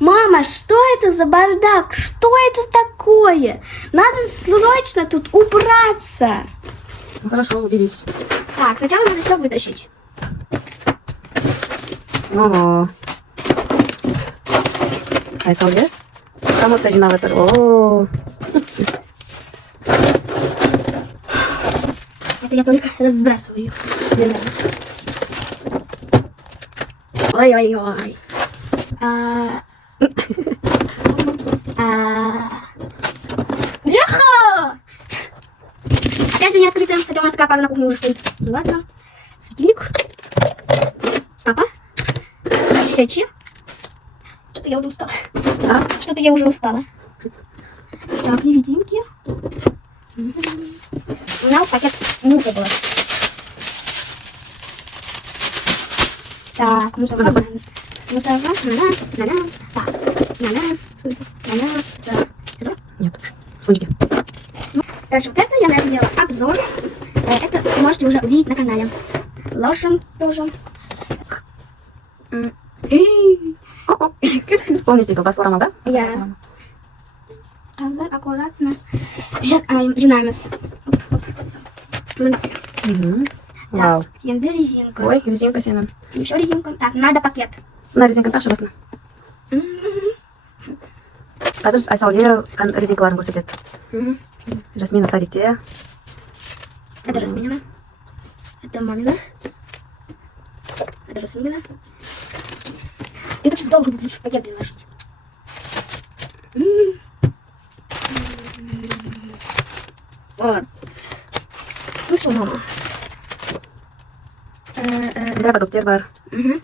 Мама, что это за бардак? Что это такое? Надо срочно тут убраться. Ну хорошо, уберись. Так, сначала надо все вытащить. Ого. Айсалге? Кому-то жинал это. О. Это я только разбрасываю. Ой-ой-ой. Яха! Опять же не открытая, хотя у нас пара на кухне уже стоит. Ну ладно. Светильник. Папа. Свечи. Что-то я уже устала. А? Что-то я уже устала. Так, невидимки. У меня пакет мусора был. Так, мусор. Мусор. Так. Нет. Смотрите. Дальше вот это я надела обзор. Это вы можете уже увидеть на канале. Ложим тоже. Ку-ку. Полностью колбасу рамал, да? Я. Обзор аккуратно. Жена нас. Вау. Так, енді резинка. Ой, резинка сенің. Еще резинка. Так, надо пакет. На резинка тақшы басына. Қазір Айсауле резинкаларын көрсетеді. Жасмина садикте. Это Жасмина. Это мамина. Это Жасмина. Я так сейчас долго буду в пакеты ложить. Вот. Ну что, мама? Да, продуктер бар. И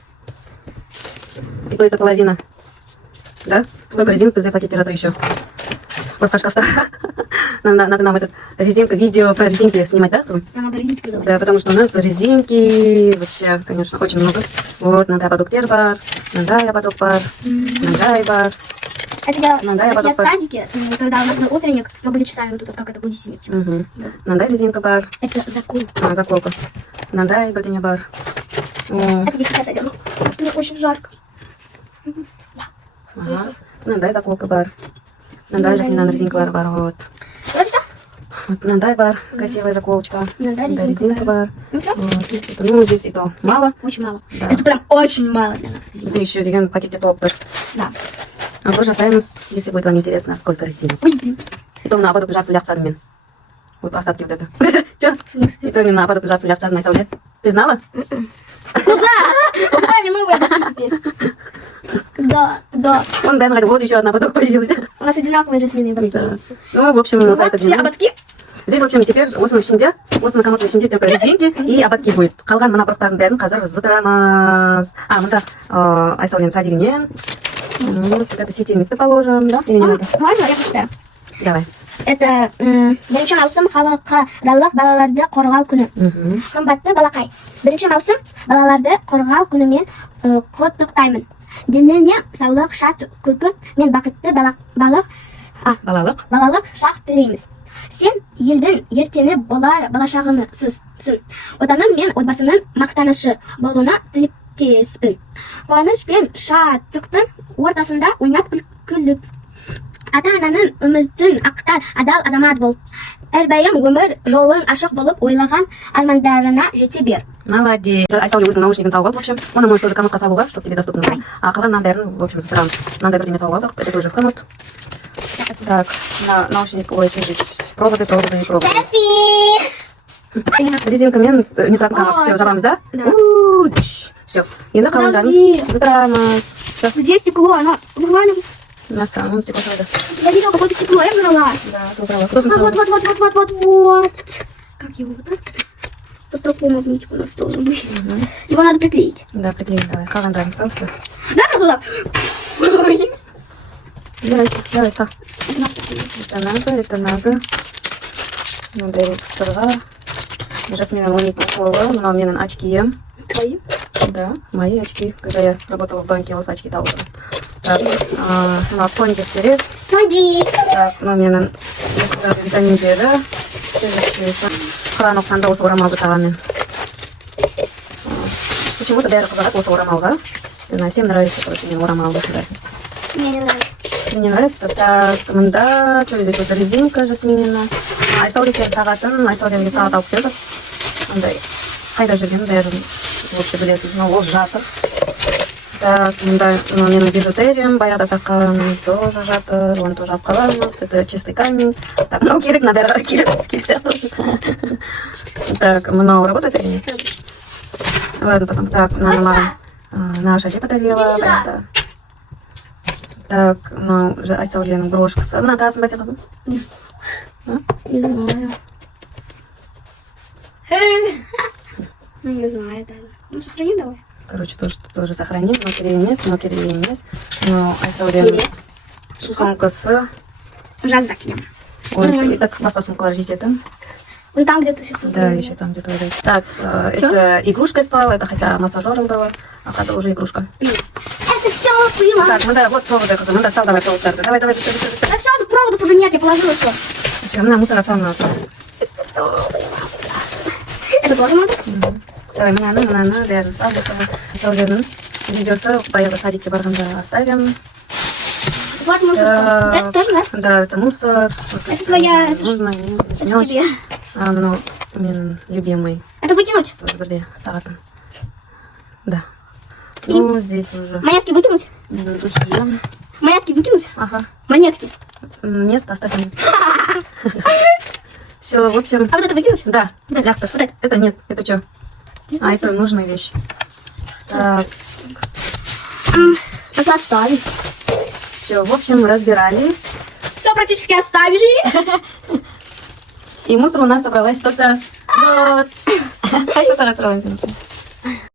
то это половина. Да? Столько резинок из пакете зато еще. После шкафа. Надо нам этот резинка, видео про резинки снимать, да? Надо резинки давать. Да, потому что у нас резинки вообще, конечно, очень много. Вот, надо продуктер бар, надо я поток бар, надо бар. Это я Надо в садике, когда у нас был утренник, мы были часами вот тут, вот как это будет сидеть. Надо резинка бар. Это заколка. Заколка. Надо и бальтиня бар. Это я сейчас одену. Мне очень жарко. Ага. Надо заколка бар. Надо жасмина резинка бар, вот. Вот все? Надо бар, красивая заколочка. Надо Резинка бар. Ну все? Вот. Ну, здесь и то мало. Очень мало. Да. Это прям очень мало для нас. Здесь еще один пакете топтер. Да. А тоже Саймонс, если будет вам интересно, сколько резинок. Ой, блин. И то на ободу прижаться ляпцармен. Вот остатки вот это. Че? В смысле? И то на ободу прижаться ляпцармен Айсауле. Ты знала? Ну да! У маме новая теперь. Да, да. Он Бен говорит, вот еще одна ободок появилась. У нас одинаковые жасмины Да. ободки. Ну, в общем, на сайт Все ободки? Здесь, в общем, теперь осының ішінде, осының комодтың ішінде только резинки и ободки будет. Қалған мына бұрықтардың бәрін қазір зытырамыз. А, мында Айсауленің садигінен. Вот это светильник-то положим, да? Или не надо? Можно, я прочитаю. Давай. Это бірінші маусым халықаралық балаларды қорғау күні. Қымбатты балақай. Бірінші маусым балаларды қорғау күнімен құттықтаймын. Деніне саулық, шат күлкі мен бақытты балалық шақ тілейміз. Сен елдің ертеңі болар болашағынысың. Отаның мен отбасының мақтанышы болуына тілектеспін. Қуаныш пен шаттықтың ортасында ойнап күліп. Ата-ананың үмітін ақтар, адал азамат бол. Әрдайым өмір жолын ашық болып ойлаған армандарына жете бер. Молодец. Айсауле өзінің наушнигін тауып алды, в общем. Оны можешь тоже комодқа салуға, чтобы тебе доступно было. А қалғаннан бәрін, в общем, зытырамыз. Мынандай бірдеме тауып алдық. Это тоже в комод. Так, наушник, ой, здесь проводы. Селфи! Резинкамен не так много. Все, жабамыз, да? Да. Все. Енді қалғандарын Подожди. зытырамыз. Где стекло? Оно вырвали. На самом стекло сойда. Я видела какое-то стекло, я брала. Да, ты убрала. Вот. Как его вот так? Вот такой магнитик у нас должен быть. Его надо приклеить. Да, приклеим, давай. Қалғандарын сал, все. Да, туда. Давай, сал. Это надо. Надо экстра. Жасмина лоник наколы, но менің очки. Твои? Да, мои очки. Когда я работала в банке, осы очки тауып. Так, у нас коньки вперед. Смотри. Так, но менің витаминдері. Қыран оқсанда осы орамалды тағанмен. Почему-то бәрі қызығады осы орамалға. Не знаю, всем нравится, короче, мен орамал осындай. Мне не нравится. Мне не нравится. Так, мында, что здесь вот резинка жасминина. Айсауле сен сағатын, Айсауленге сағат алып берді. Андай, қайда жүргенін бәрін вообще біледі. Ол жатыр. Так, мында менің бижутериям, баяғыда таққан тоже жатыр. Оны тоже алып қаламыз. Это чистый камень. Так, мынау керек, наверное, керек сияқты. Так, мынау работает или нет? Ладно, потом. Так, маған наша әже подарила баяғыда. Так, мынау Айсауленің брошкасы. Мына тағысын ба сен қызым? Не знаю. Не знаю даже. Ну, сохрани давай. Короче, тоже сохраним. Но керемес. Но Айсауленің сумкасы. Жазда кием. Ой, и так басқа сумкалар жететін. Вон там где-то сейчас. Да, еще там где-то. Так, это игрушкой стало, это хотя массажером было, а қазір уже игрушка. Это все пыло. Так, да, вот проводы, қызым, мында сал, давай проводтарды. Давай, быстро. Да все, тут проводов уже нет, я положила все. Че, мына мусор салма. Это тоже надо? Давай, мынаны бәрін сал, Айсауленің видеосы баяғы садикке барғанда оставим. Вот мусор. Так. Это тоже, да? Да, это мусор. Вот Это твоя, это нужно, Это мелочь. тебе. Ну, менің любимый. Это выкинуть? Подожди, тағатын. Да. Ну, здесь уже. Монетки выкинуть? Духи. Монетки выкинуть? Ага. Монетки. Нет, оставь монетки. Все, в общем. А вот это выкинуть? Да, ляхтер. Вот Это нет, это что? А, это нужная вещь. Так, Это оставить. все, в общем, разбирали. Все практически оставили. И мусор у нас собралась только вот. Хай фотографировать.